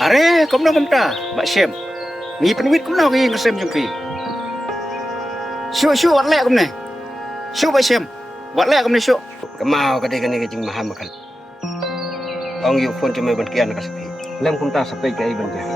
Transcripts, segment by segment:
Are, kom na kumta, ba siyem. Ngi penwit kom na ngi ngasem jumpi. Syuk wat lek kom ne. Syuk ba siyem. Wat lek kom ne syuk. Kamau kadai kani kajing maham makan. Ong yu phone cuma berkian kasih. Lem kumta sampai ke iban dia.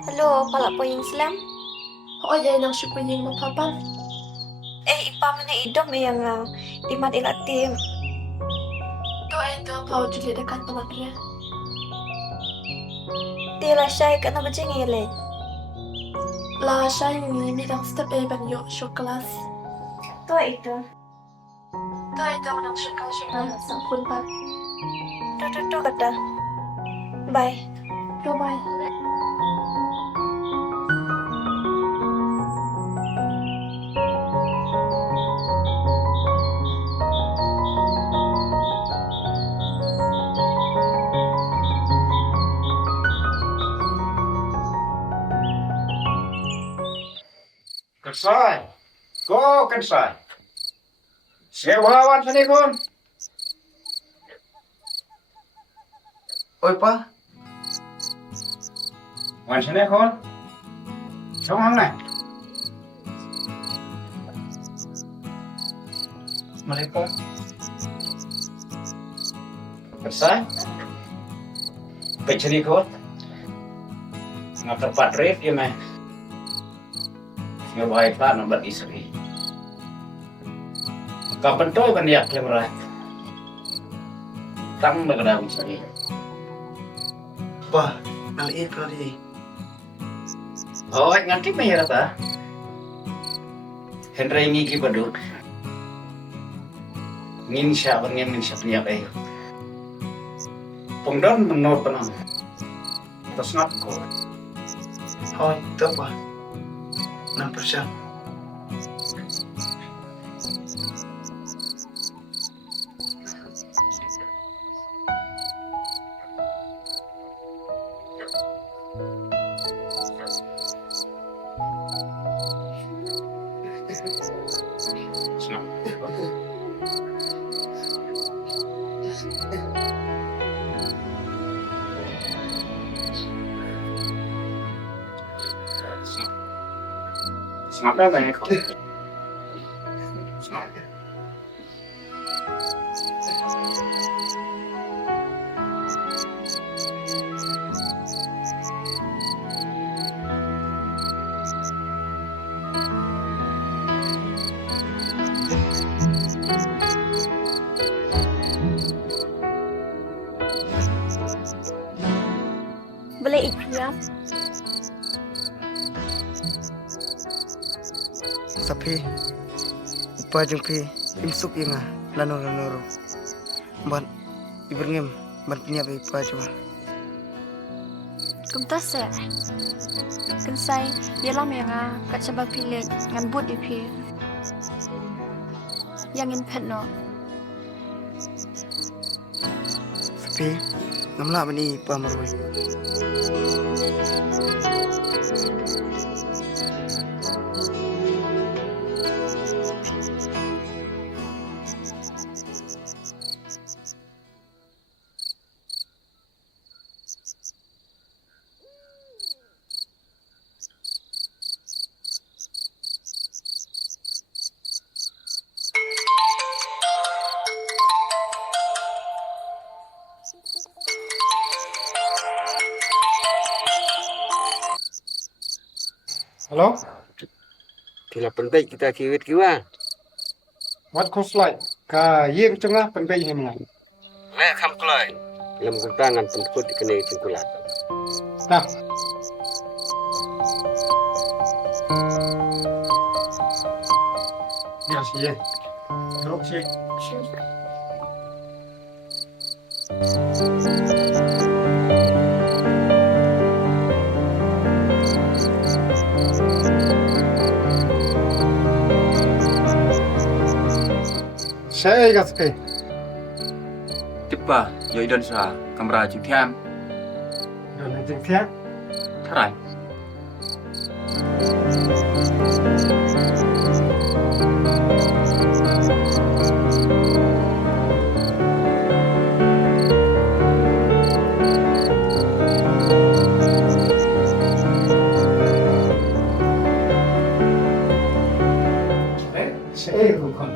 Hello, pala po yung slam. Oo, yan ang siya po yung mapapan. Ipa mo na idom yung imat ilatim. Ito, pao juli dekat naman niya. Tila siya ka na ba dyan ngilid? La siya yung nilimilang step ban yung syoklas. Ito. Ito ako ng syoklas na sa punpa. Ito kata. Bye. Bye-bye. Kansai. Go kansai. Sewawan sini kon. Oi pa, Wan sini kon. Xong này. Mali po. Kansai. Peceri kon. Ngapa patret ya mah. Ngawain pa nomor istri. Kapan tuh kan ya kamera. Tang bagadaw sari. pa, naliit ko di. Oh, nganti mahirap ta. Henry ngigi badut. Ngin siya niya kayo. Pungdon menurut penang. Terus ngako. Oh, itu pa. Nampak siya. Snap. Snap ra banyak kok. Snap. Boleh ya? Sapi, upa jumpi, imsuk inga, lanoro. Ban, iberngem, ban punya upa cuma. Kumtas ya? Kansay, yalam yang kat sabab pilih ngan but ipi. Yang in pet no. Sapi, ngamla bani upa marui. Halo? Thì là phần bệnh kita kiwit kiwa. What course like? Ka yeng cengah penbei hemnga. Le kham kloi. Lem kuntangan pentkut dikene cengkulat. Nah. Ya sih. Terus sih. Saya ingat sekali. Tiba, yo idon sa kamera chụp tham. Rồi này tiếng khác. Thay. Đấy, sẽ không còn.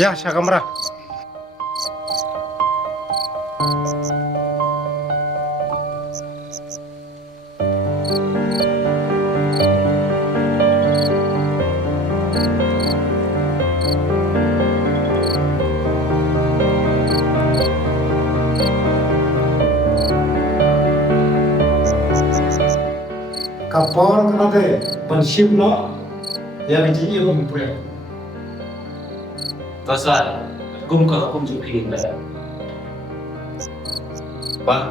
Ya, saya kamera. Kapal kenapa? Penship lo, ya biji itu mumpuni. Tosal, gum ka gum chụp phim lại. Ba,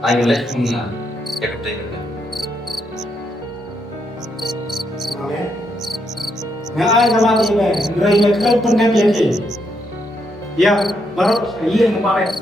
anh lấy không là cái tên này. Nga ay nama tiba, nilai mereka pernah biaki. Ya, baru iya memare.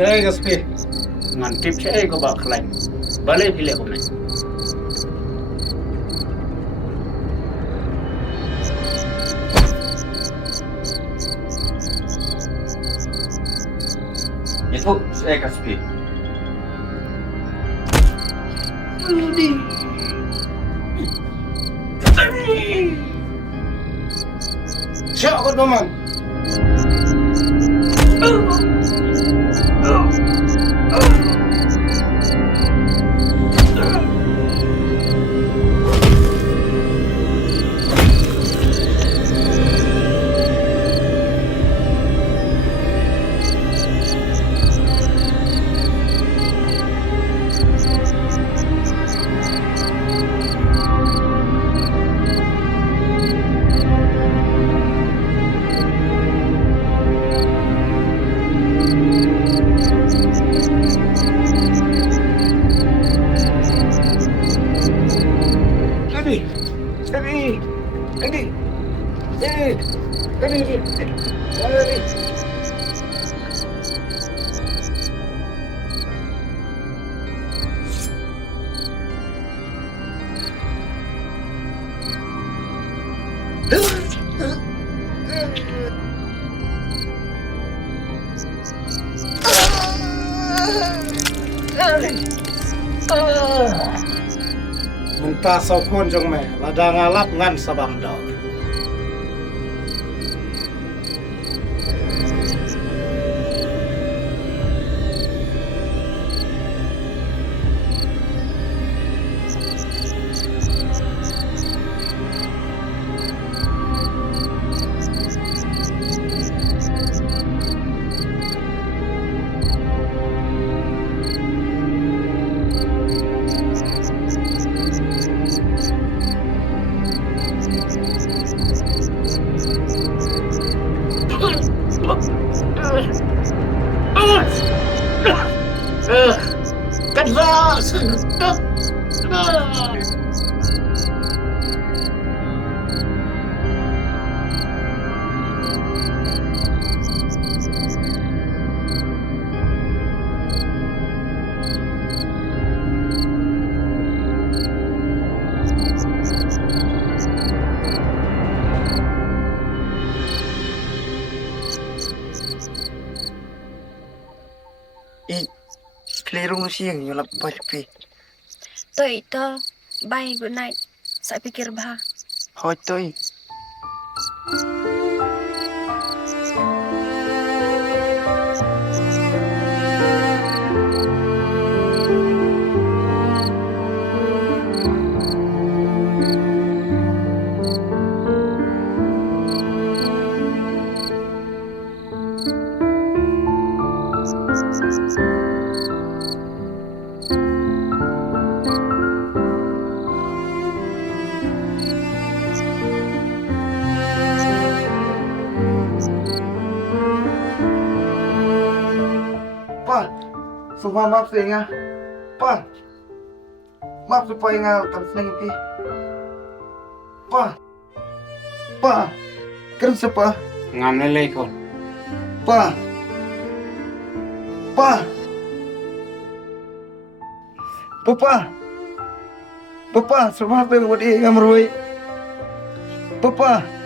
Saya gaspi, ngantip saya ko ba khalai. Bale pile ko nai. Itu saya kasih. Siapa kau teman? ta sau khôn trong mẹ là đang ngalap ngan sabang dau. Klero mo siyang yung lapalipi. Toy, ito. Bye, good night. Sa pikir ba? Hoy, toy. Pa, semua maaf saya nga. Pa, maaf supaya nga tapos na ngipi. Pa, keren sa pa. Ngam lelai kon. Pa, Papa, semua apa yang buat dia ngamroi. Papa.